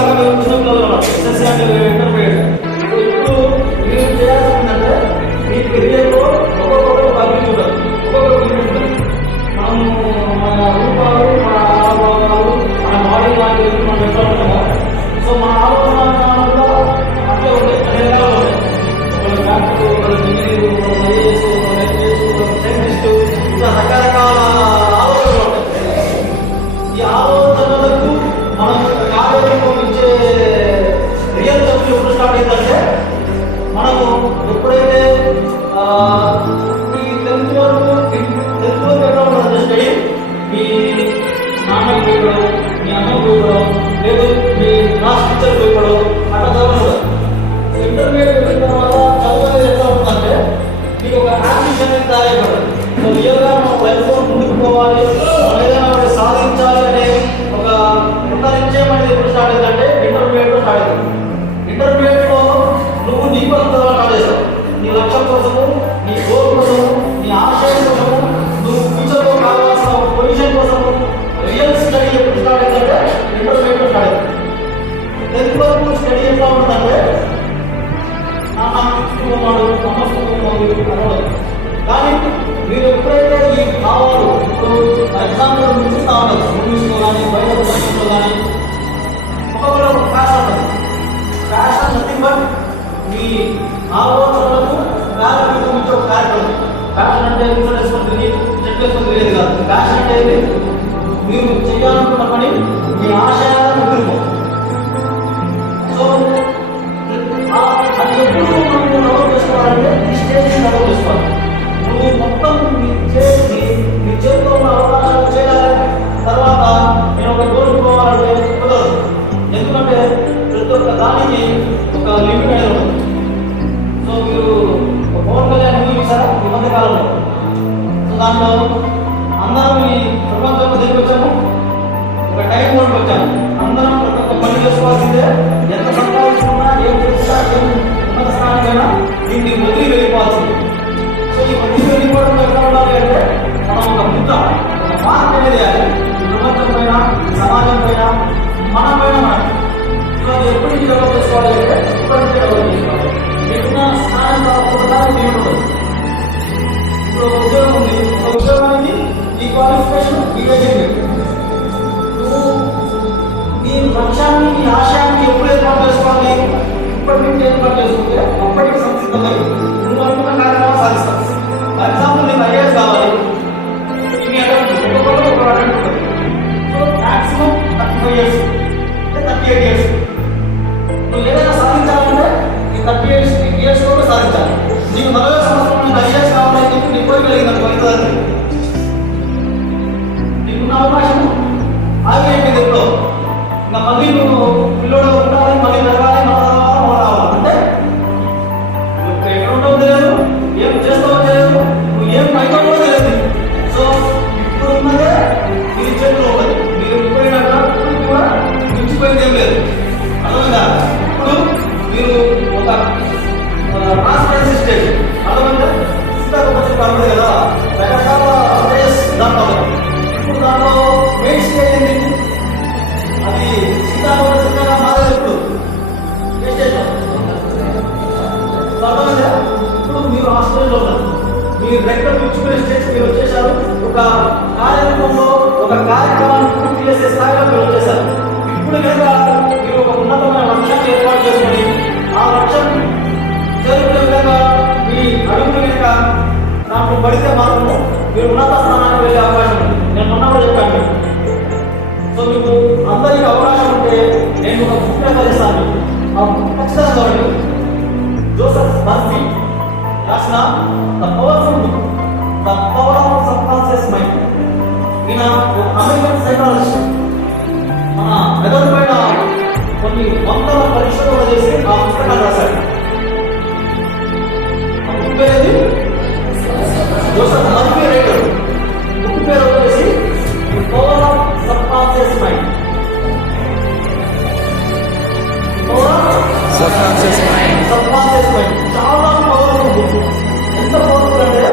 భాగంగా మీరు చిన్నపిల్లలు ఉన్నారు ఎస్ఎస్సీ అంటే ఇంటర్మీడియట్. ఇప్పుడు మీరు చేయాల్సింది ఏంటంటే మీ కెరియర్లో ఒక్కొక్కరు ఒక అభివృద్ధి ఉంటుంది, ఒక్కొక్కరు అభివృద్ధి ఉంటుంది. మనము మన రూపాలు, మన ఆలోచనలు, మన బాడీ లాంగ్వేజ్ మనం ఎట్లా ఉంటామో, సో మన ఆలోచన కూడా అట్లే ఉంటాయి, అన్ని రకాలు ఉంటాయి. ఒకళ్ళు డాక్టర్, ఒకళ్ళు ఇంజనీర్, ఒకళ్ళు ఐఏఎస్, ఒకళ్ళు ఐపీఎస్, ఒకళ్ళు సైంటిస్ట్, ఇలా రకరకాల ఆలోచనలు ఉంటాయి. ఈ ఆలోచనలకు మనం కార్యంలో ఇచ్చే రియల్ సబ్జెక్ట్ ఎప్పుడు స్టార్ట్ అయిందంటే మనము ఎప్పుడైతే ఈ 10th వరకు ఎట్లా ఉంటుంది స్టడీ, మీ నాన్నకి పోయడం, మీ అమ్మకి పోయడం, లేదు మీ క్లాస్ టీచర్ పోయడం, అట్లా చదవడం. ఇంటర్మీడియట్ వెళ్ళిన తర్వాత చదువు ఎట్లా ఉంటుందంటే మీకు ఒక ఆంబిషన్ అనేది తయారైపోతుంది. సో రియల్గా మనం లైఫ్లో ముందుకు పోవాలి, మనం ఏదైనా ఒకటి సాధించాలి అనే ఒక నిశ్చయం అనేది ఎప్పుడు స్టార్ట్ అయిందంటే ఇంటర్మీడియట్లో స్టార్ట్ అయింది. ఇంటర్మీడియట్లో నువ్వు నీ కోసం స్టార్ట్ చేస్తావు, నీ లక్ష్యం కోసము, నీ గోల్ కోసము, నీ ఆశయం కోసము, నువ్వు ఫ్యూచర్లో కావాల్సిన పొజిషన్ కోసము రియల్ స్టడీ ఎప్పుడు స్టార్ట్ అయిందంటే ఇంటర్మీడియట్లో స్టార్ట్ అయింది. 10th వరకు స్టడీ ఎట్లా ఉంటుందంటే నాడు అమ్మ అనవదు. కానీ మీరు ఎప్పుడైతే ఈ భావాలు ఇప్పుడు ఎగ్జాంపుల్ చూస్తూ ఉండదు, మూవీస్లో కానీ బయట ప్రపంచంలో కానీ ఒక్కొక్కరు ఒక ఫ్యాషన్ ఉంటుంది. ఫ్యాషన్ నథింగ్ బట్ మీ ఆలోచనలకు కార్యక్రమం ఇచ్చే ఒక కార్యక్రమం. ఫ్యాషన్ అంటే వేసుకొని చెట్లు వేసుకొని తెలియదు కాదు. ఫ్యాషన్ అంటే మీరు చేయాలనుకున్న పని, మీ ఆశయాలను ఎదుర్కో. సో అది ఎప్పుడు మనం డెవలప్ చేసుకోవాలంటే ఈ స్టేజ్ డెవలప్ చేసుకోవాలి. నువ్వు మొత్తం నీ చేతిలో ఉన్న అవకాశాలు చేయాలి. తర్వాత నేను ఒక కోరుకోవాలంటే కుదరదు. ఎందుకంటే ప్రతి ఒక్క దానికి ఒక లిమిట్ అనేది ఉంటుంది. సో మీరు పవన్ కళ్యాణ్ మూవీ చూసారా ఈ మధ్య కాలంలో? సో దాంట్లో అందరం ఈ ప్రపంచంలో దగ్గరికి వచ్చాము, ఒక టైం వరకు వచ్చాము. అందరం ప్రతి ఒక్క పని చేసుకోవాల్సిందే. ఎంత సంపాదించుకున్నా, ఏం చేసినా, ఏం ఉన్నత స్థానికైనా దీన్ని వదిలి వెళ్ళిపోవాల్సింది. సో ఈ వదిలి వెళ్ళిపోవడం ఎట్లా ఉండాలి అంటే మనం ఒక ముద్ద, ఒక మార్క్ అనేది వేయాలి. ప్రపంచం పైన, సమాజం పైన, మన పైన మనం. సో ఎప్పటి నుంచి డెవలప్ చేసుకోవాలి అంటే ఇప్పటి నుంచి డెవలప్ చేసుకోవాలి. ఎప్పుడైనా స్థానం ఒకదానికి నేను ఉండదు. ఇప్పుడు ఒక ఉద్యోగం ఉంది, ఒక ఉద్యోగానికి ఈ క్వాలిఫికేషన్, ఈ ఏజ్. నువ్వు నీ లక్ష్యాన్ని, నీ ఆశయాన్ని ఎప్పుడు ఏర్పాటు చేసుకోవాలి? ఇప్పటి నుంచి ఏర్పాటు చేసుకుంటే అప్పటికి సంసిద్ధమై నువ్వు అనుకున్న కార్యక్రమం సాధిస్తావు. ఫర్ ఎగ్జాంపుల్ నీకు ఐఏఎస్ కావాలి, ఇవి ఒక్కొక్కరు ఒక అటెంప్ట్ ఉంటుంది. సో మ్యాక్సిమం 35 years, 38 years నువ్వు ఏదైనా సాధించాలంటే ఈ 38 years కూడా సాధించాలి. నీకు 40 సంవత్సరం నుంచి ఐఏఎస్ కావాలని చెప్పి నీ కోరిక కలిగింది పోయిందని నీకున్న అవకాశం ఆగిపోయింది. ఎప్పుడో ఇంకా మళ్ళీ నువ్వు పిల్లోడు ఉండాలి, మళ్ళీ పెరగాలి, మన రావాలి అంటే నువ్వు ఎక్కడ ఉండవు తెలియదు, ఏం చేస్తావో తెలియదు, నువ్వు ఏం పైగా కూడా తెలియదు. సో ఇప్పుడు ఉన్నదే ఇది చేతిలో ఉన్నది. మీరు ఇప్పుడైనా ఇప్పుడు కూడా మించిపోయింది ఏం లేదు. అర్థమైందా? ఇప్పుడు మీరు ఒక ట్రాన్స్పరెన్సీ స్టేజ్ అర్థమైందా? సీతాకోపచ్చి పర్లేదు కదా, రకరకాల స్టేజ్ దాంట్లో. ఇప్పుడు దాంట్లో మెయిన్ స్టేజ్ ఏంటి? అది సీతాకోపచ్చిగా మారేది. ఇప్పుడు ఏ స్టేజ్ అర్థమైందా? ఇప్పుడు మీరు ఆ స్టేజ్లో ఉన్నారు. మీరు రెక్కలు మించిపోయే స్టేజ్ మీరు వచ్చేసారు. ఒక కార్యక్రమంలో ఒక కార్యక్రమాన్ని పూర్తి చేసే స్థాయిలో మీరు వచ్చేసారు. ఇప్పుడు కనుక మీరు ఒక ఉన్నతమైన లక్ష్యాన్ని ఏర్పాటు చేసుకుని ఆ లక్ష్యం చేరుకునే విధంగా మీ అడుగులు కనుక నాకు పడితే మాత్రము మీరు ఉన్నత స్థానానికి వెళ్ళే అవకాశం ఉంది. నేను ఉన్నప్పుడు చెప్పాను. సో మీకు అందరికీ అవకాశం ఉంటే నేను ఒక బుక్ ప్రకటిస్తాను. ఆ బుక్ ఖచ్చితంగా చదవండి. జోసెఫ్ మర్ఫీ రాసిన the powerful book, the power of subconscious mind. ఈయన అమెరికన్ సైకాలజిస్ట్. మన మెదడు పైన కొన్ని వందల పరీక్షలు చేసి ఆ పుస్తకాన్ని రాశాడు. ఆ బుక్ పేరు జోసెఫ్ మర్ఫీ రైటర్. బుక్ పేరు వచ్చేసి power of subconscious mind. Subconscious mind చాలా పవర్ఫుల్ బుక్. ఎంత పవర్ఫుల్ అంటే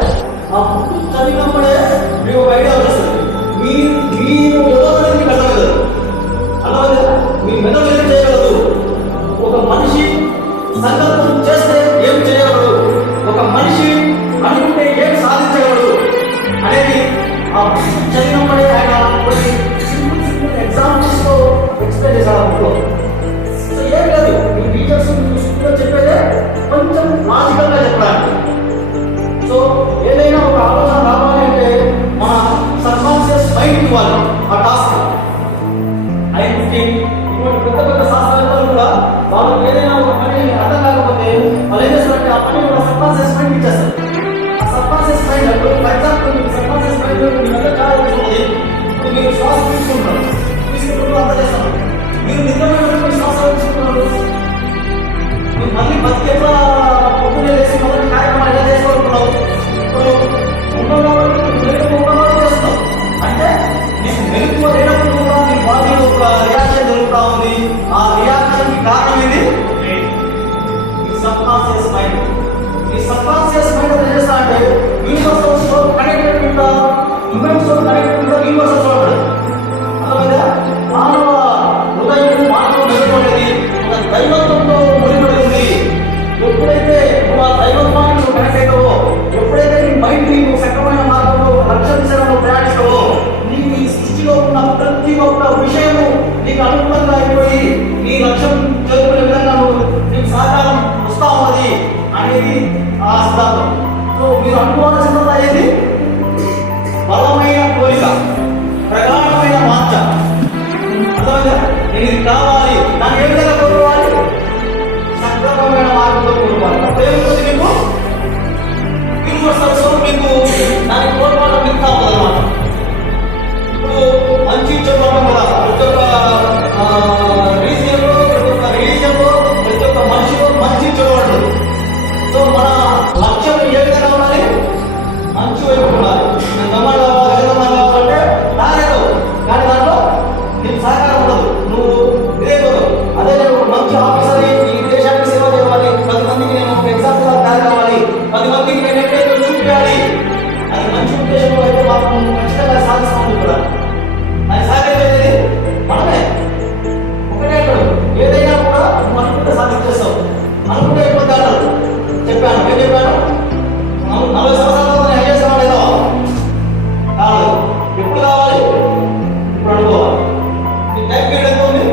ఆ బుక్ చదివినప్పుడే మీకు ఒక ఐడియా వచ్చేస్తుంది. మీరు ఏదో మీకు అర్థమవుతుంది. అర్థమైందా? మీ మెదడు ఏం చేయగలదు? Subconscious mind. ఈ సబ్కాన్షియస్ మైండ్ ఏం చేస్తా అంటే universal soul connected with the human soul, connected with the universal soul. అర్థమైందా? మానవ హృదయం, మానవ మెదడు అనేది ఒక దైవత్వంతో ముడిపడి ఉంది. ఎప్పుడైతే నువ్వు ఆ దైవత్వాన్ని నువ్వు కనెక్ట్ అవుతావో, ఎప్పుడైతే నీ మైండ్ నీకు సక్రమైన మార్గంలో లక్ష్య దిశలో ప్రయాణిస్తావో, నీకు ఈ సృష్టిలో ఉన్న ప్రతి ఒక్క విషయము నీకు అనుకూలంగా అయిపోయి నీ లక్ష్యం చేరుకునే విధంగా నీకు సహకారం వస్తా ఉన్నది అనేది ఆ సిద్ధాంతం. సో మీరు అనుకోవాల్సినది అయ్యేది బలమైన కోరిక, ప్రగాఢమైన వాంఛ. అర్థమైందా? నేను ఇది కావాలి, దాన్ని ఏ విధంగా కోరుకోవాలి? సక్రమమైన మార్గంలో కోరుకోవాలి. అప్పుడు ఏమిటి? మీకు యూనివర్సల్ సోల్ మీకు దాన్ని కోరుకోవడం మీకు కావాలన్నమాట. ఇప్పుడు మంచి చెప్పడం కదా, ప్రతి ఒక్క రీజియన్లో, ప్రతి ఒక్క రిలీజియన్లో, ప్రతి ఒక్క మనిషిలో మంచి చూడబడదు. సో మన లక్ష్యం ఏ విధంగా ఉండాలి? మంచి వైపు ఉండాలి. నేను దమ్మాలు కావాలి, వేదమ్మాలు కావాలంటే రాలేదు, కానీ దాంట్లో నీకు సహకారం ఉండదు, నువ్వు ఇదే పోతావు. అదే నేను మంచి ఆఫీసర్ ఈ దేశానికి సేవ చేయాలి, 10 మందికి నేను ఎగ్జాంపుల్ తయారు కావాలి, 10 మందికి నేను ఎట్లయితే చూపించాలి, అది మంచి ఉద్దేశంలో అయితే మాకు ఖచ్చితంగా సాధిస్తామని కూడా అది సాధించేది మనమే. ఒకటే అంటాడు, ఏదైనా కూడా నువ్వు అనుకుంటే సాధించేస్తావు, అనుకుంటే అయిపోతే అంటారు. చెప్పాను, ఏం చెప్పాను? 40 సంవత్సరాల నేను చేస్తావా లేదో కాదు. ఎప్పుడు కావాలి? ఇప్పుడు అనుకోవాలి. ఈ టైం పీరియడ్ ఎంత ఉంది?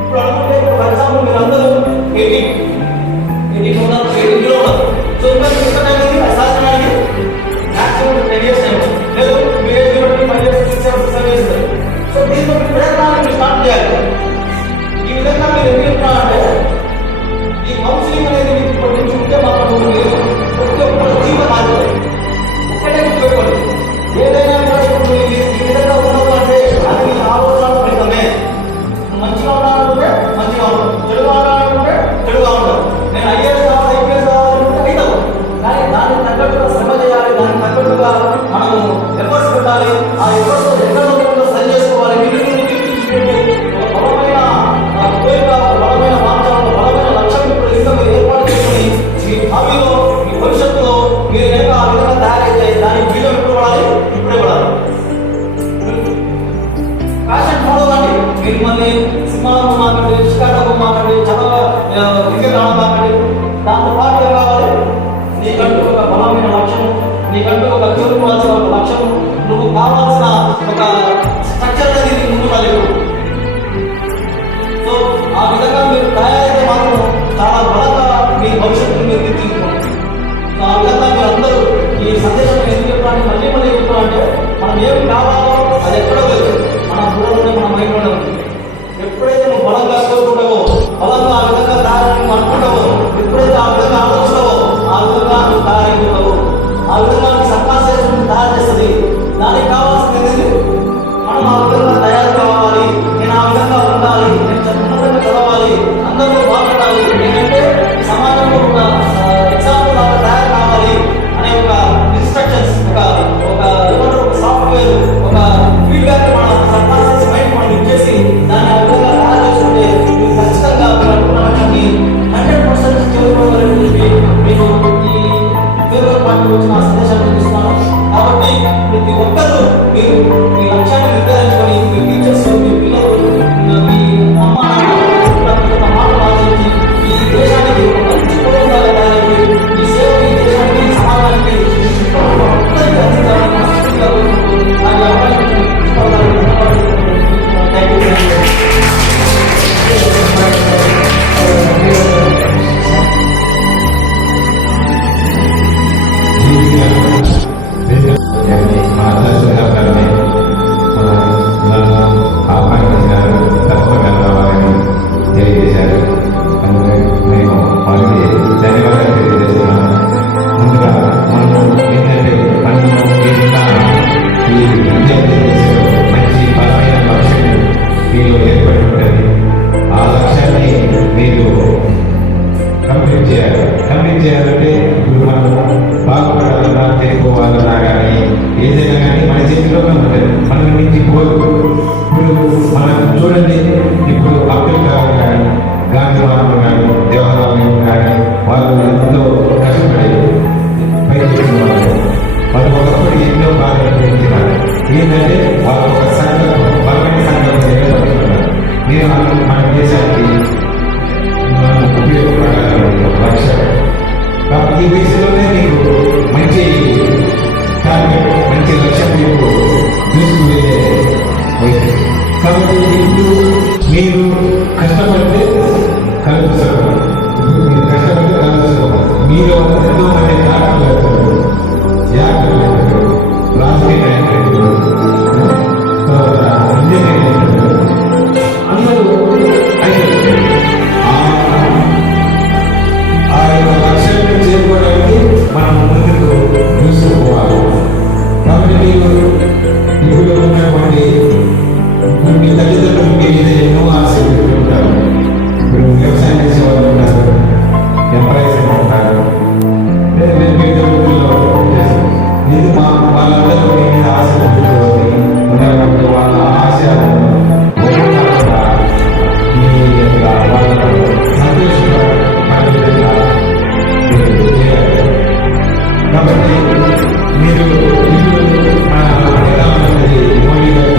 ఇప్పుడు అనుకుంటే, ఇప్పుడు ఫర్ ఎగ్జాంపుల్ మీరు అందరూ 18 ఉన్నారు, 18 ఉన్నారు. సో ఇంకా ఎంత టైం ఉంది అది సాధించడానికి? మ్యాక్సిమం 10 years టైం లేదు. మీ ఏజ్ బట్టి 5 years, 6 years, 7 years. సో దీంతో మీ ప్రయత్నాన్ని మీరు స్టార్ట్ చేయాలి. ఈ విధంగా మీరు ఎందుకు చెప్తున్నారంటే, ఈ కౌన్సిలింగ్ అనేది మీకు ఇప్పటి నుంచి ఉంటే మాత్రం లేదు, ప్రతి ఒక్కరు జీవితం మారుతుంది. ఒక్కటే ఉపయోగపడు. ఏదైనా కూడా ఇప్పుడు ఈ విధంగా ఉండదు అంటే అది మీ ఆలోచన ఫలితమే. మంచిగా ఉండాలనుకుంటే మంచిగా ఉండదు, చెడుగా ఉండాలనుకుంటే చెడుగా ఉండదు. నేను ఐఏఎస్ కావాలి, ఐపీఎస్ కావాలనుకుంటే అవుతావు, కానీ దానికి తగ్గట్టుగా శ్రమ చేయాలి, దానికి తగ్గట్టుగా మనం ఎఫర్ట్స్ పెట్టాలి. ఆ ఎఫర్ట్స్ ఎక్కడ ఉందో సరి చేసుకోవాలి. బలమైన కోరిక, బలమైన వాంఛలు, బలమైన లక్ష్యం ఇప్పుడు ఇంకా మీరు ఏర్పాటు చేసుకుని మీ భావిలో, మీ భవిష్యత్తులో మీరు కనుక ఆ విధంగా తయారైతే దానికి బీజం ఎప్పుడు పడాలి? ఇప్పుడే పడాలి. ఫ్యాషన్ ఫాలో కండి. మీరు మళ్ళీ సినిమాలో మాకండి, షికాగో మాకండి, చదవ క్రికెట్ మాకండి. దాంతో పాటు ఏం కావాలి? నీకంటూ ఒక బలమైన లక్ష్యం, నీకంటూ ఒక చేరుకోవాల్సిన ఒక లక్ష్యం, నువ్వు కావాల్సిన ఒక స్ట్రక్చర్ అనేది నీకు ముందు లేదు. సో ఆ విధంగా మీరు తయారైతే మాత్రం చాలా బలంగా మీ భవిష్యత్తును మీరు తీర్చుకోండి. సో ఆ విధంగా మీరు అందరూ ఈ సందేశం ఎందుకు చెప్పాలని మళ్ళీ మళ్ళీ చెప్తామంటే, మనం ఏమి కావాలో అది ఎక్కడో లేదు, మన బుర్రలోనే, మన మైండ్లోనే ఉంది. ఎప్పుడైతే నువ్వు బలంగా కోరుకుంటావో, బలంగా ఆ విధంగా తయారని అనుకుంటావో, ఎప్పుడైతే ఆ విధంగా ఆలోచిస్తావో ఆ విధంగా నువ్వు తయారైపోతావు. ఆ విధంగా నీ సబ్కాన్షియస్ తయారు చేస్తుంది. దానికి కావాల్సింది మనం ఆ విధంగా తయారు కావాలి. నేను ఆ విధంగా ఉండాలి, నేను ఉన్నతంగా చదవాలి, అందరిలో బాగుండాలి, నేనంటే సమాజంలో ఒక ఎగ్జాంపుల్ లాగా తయారు కావాలి అనే ఒక ఇన్స్ట్రక్షన్స్, ఒక సాఫ్ట్వేర్, ఒక ఫీడ్బ్యాక్ మన సబ్కాన్షియస్ మైండ్ మనం ఇచ్చేసి దాన్ని ఆ విధంగా తయారు చేసుకుంటే మీరు ఖచ్చితంగా మీరు అనుకున్న లక్ష్యాన్ని 100% చేరుకోవాలని చెప్పి మీకు ఈ ఫేవర్ పాయింట్ వచ్చిన సందేశాన్ని ఇస్తున్నాను. కాబట్టి ప్రతి ఒక్కరూ మీరు మీ లక్ష్యాన్ని నిర్ధారించుకొని, మీ టీచర్స్, మీ పిల్లలు, మీ అమ్మ నాన్న మాటలు ఆలోచించి ఈ దేశానికి ఒక మంచి పౌరులుగా తయారైతే ఈ సేవ ఈ దేశానికి, సమాజానికి అందరికీ అందించాలని మనస్ఫూర్తిగా కోరుకుంటూ నాకు అవకాశం కంప్లీట్ చేయాలంటే ఇప్పుడు మనం బాగుపడాలన్నా, తెలుసుకోవాలన్నా కానీ ఏదైనా కానీ మన చేతిలోనే ఉంటుంది, మన నుంచి పోదు. ఇప్పుడు మనం చూడండి, ఇప్పుడు అబ్దుల్ కలాం కానీ, గాంధీ మహాత్మా కానీ, జవహర్లాల్ నెహ్రూ కానీ, వాళ్ళు ఈ వయసులోనే మీకు మంచి టార్గెట్, మంచి లక్ష్యం మీకు తీసుకునే వయసు. కాబట్టి ఇప్పుడు మీరు కష్టపడితే కలుగుతారు. మీరు కష్టపడితే కలుగుతారు. మీరు ఎంతో మంది డాక్టర్లు, యాక్టర్లు, రాజకీయ నాయకులు, తర్వాత ఇంజనీర్లు అందరూ అయితే ఆ యొక్క లక్ష్యాన్ని చేరుకోవడానికి మనం ముందుకు దూసుకుపోవాలి. కాబట్టి మీరు ఇప్పుడు ఉన్నటువంటి మీ తల్లిదండ్రులు మీ మీద ఎన్నో ఆశలు ఉంటారు. ఇప్పుడు వ్యవసాయం చేసే వాళ్ళు ఉంటారు, ఎంప్లాయీస్ ఉంటారు, ఇది వాళ్ళందరూ మీ మీద ఆశలు ఉన్నటువంటి వాళ్ళ ఆశయాలను మీ యొక్క వాళ్ళకు సంతోషపడే విధంగా మీరు చేయాలి. కాబట్టి మీరు ఇప్పుడు మన ప్రధానమంత్రి మోడీ గారు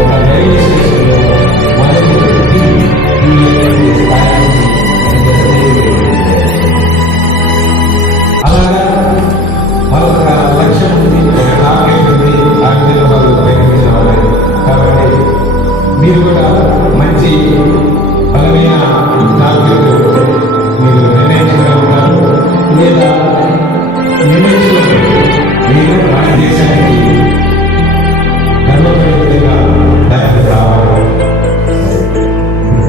ఒక రైల్వే స్టేషన్లో మొదటి స్థాయిని అలాగా వాళ్ళొక లక్ష్యం ఉంది, ఒక టార్గెట్ ఉంది, ఆ విధంగా వాళ్ళు ప్రయత్నించిన వాళ్ళు. కాబట్టి మీరు కూడా మంచి బలమైన టార్గెట్ మీరు నిర్ణయించగలుగుతారు, లేదా నిర్ణయించుకుంటే మీరు మన దేశానికి గర్వపడే విధంగా దానికి రావాలి.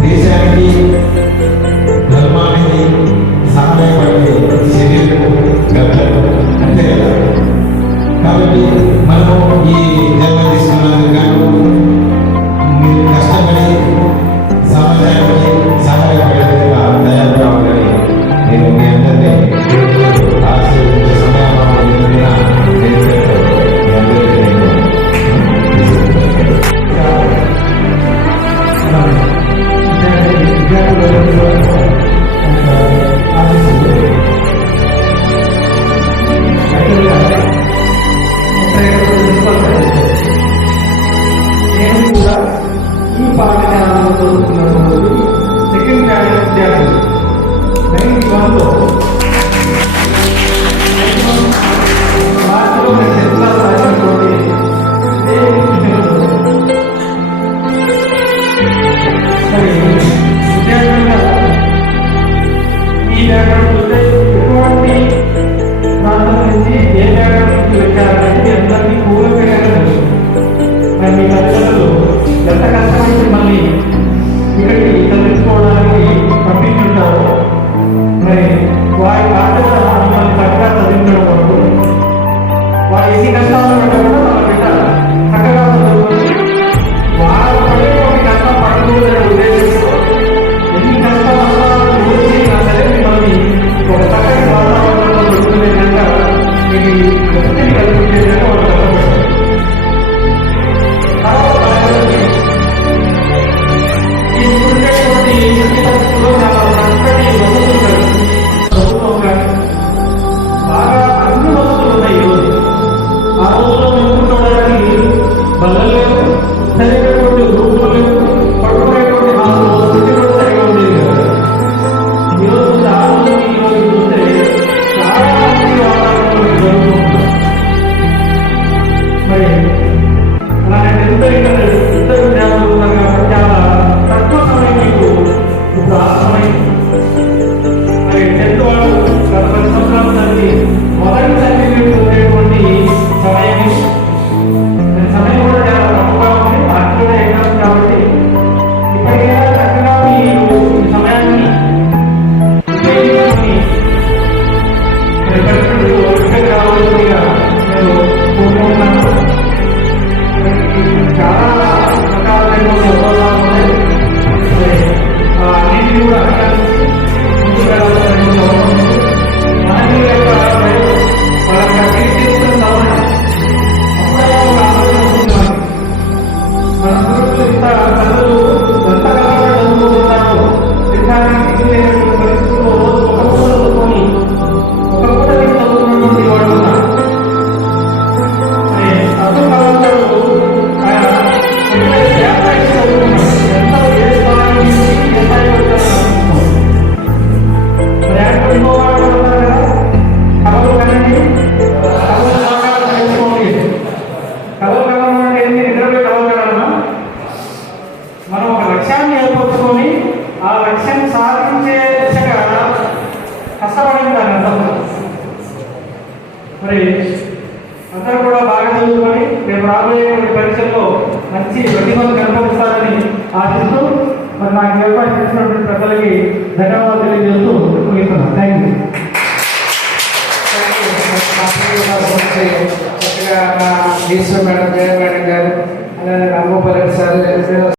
దేశానికి ధర్మానికి సహాయపడే శరీరం గర్వం అంతే కదా. కాబట్టి మనము ఈ జన్మ తీసుకున్నందుకు గాను మీరు కష్టపడి సమాజానికి సహాయపడే విధంగా తయారు కావాలని నేను మీ అందరినీ ఆశీర్వదించే సమయాన్ని మీ అందరికీ నేను కూడా ఈ పాఠశాలలో చదువుతున్నప్పుడు సెకండ్ క్లాస్ విద్యార్థులు 91లో మార్చిలో నేను 10th క్లాస్ రాసినటువంటి మరి విద్యార్థులుగా ఈ బ్యాక్గ్రౌండ్ చూస్తే ఎటువంటి ప్రాంతం నుంచి ఏ బ్యాక్గ్రౌండ్ నుంచి వచ్చారనేది అందరికీ పూర్వకంగా తెలుసు. మరి మీ తల్లిదండ్రులు ఎంత కష్టపడి మిమ్మల్ని ఇక్కడికి చదివించుకోవడానికి పంపించుంటారు. మరి వారి బాధ్యత మిమ్మల్ని చక్కగా చదివించడం వరకు వారు ఎన్ని కష్టాలు పడ్డా కూడా వాళ్ళ బిడ్డ చక్కగా చదువుతుంది. వారు పడేటువంటి కష్టం పడకూడదనే ఉద్దేశంతో ఎన్ని కష్టాలు వస్తారో సరే మిమ్మల్ని ఒక చక్కటి వాతావరణంలో మనం ఒక లక్ష్యాన్ని ఏర్పరచుకొని ఆ లక్ష్యాన్ని సాధించే దిశగా కష్టపడింది దాని అర్థం. మరి అందరూ కూడా బాగా చదువుకొని రేపు రాబోయే పరీక్షల్లో మంచి ప్రతిభను కనపరుస్తారని ఆశిస్తూ మరి నాకు ఏర్పాటు చేసినటువంటి ప్రజలకి ధన్యవాదాలు తెలియజేస్తూ ముగిస్తున్నాను. Thank you. చక్కగా ఈశ్వర్ మేడం, జయ మేడం గారు, అలాగే రామగోపాల్ రెడ్డి సార్